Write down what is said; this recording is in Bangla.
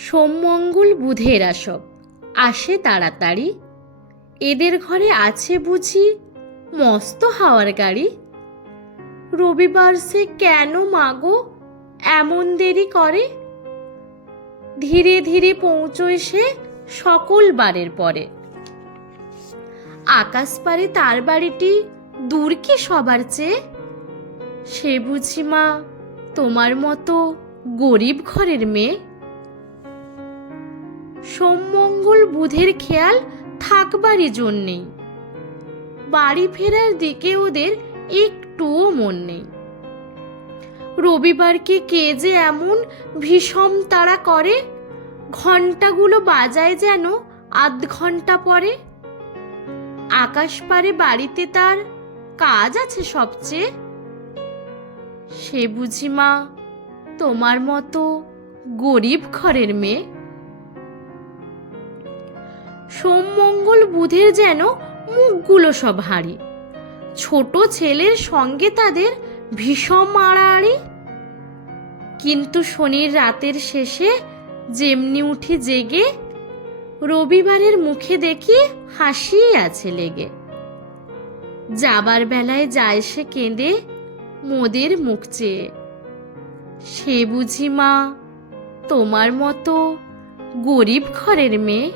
সোমমঙ্গল বুধের আসব আসে তাড়াতাড়ি। এদের ঘরে আছে বুঝি মস্ত হাওয়ার গাড়ি। রবিবার সে কেন মাগো? এমন দেরি করে? ধীরে ধীরে পৌঁছয় সে সকল বারের পরে। আকাশ পারে তার বাড়িটি দূর কি সবার চেয়ে? সে বুঝি মা, তোমার মতো গরিব ঘরের মেয়ে। সোমমঙ্গল বুধের খেয়াল থাকবারই জন্যেই বাড়ি ফেরার দিকে ওদের একটুও মন নেই। রবিবারকে কে যে এমন ভীষণ তারা করে? ঘন্টাগুলো বাজায় যেন আধ ঘণ্টা পরে? আকাশ পারে বাড়িতে তার কাজ আছে সবচেয়ে? সে বুঝি মা, তোমার মতো গরিব ঘরের মেয়ে সোমমঙ্গল বুধের যেন মুখগুলো সব হাঁড়ি। ছোট ছেলের সঙ্গে তাদের ভীষণ মারাড়ি কিন্তু শনির রাতের শেষে যেমনি উঠি জেগে, রবিবারের মুখে দেখি হাসিই আছে লেগে। যাবার বেলায় যায় সে কেঁদে মোদের মুখ চেয়ে। সে বুঝি মা, তোমার মতো গরিব ঘরের মেয়ে।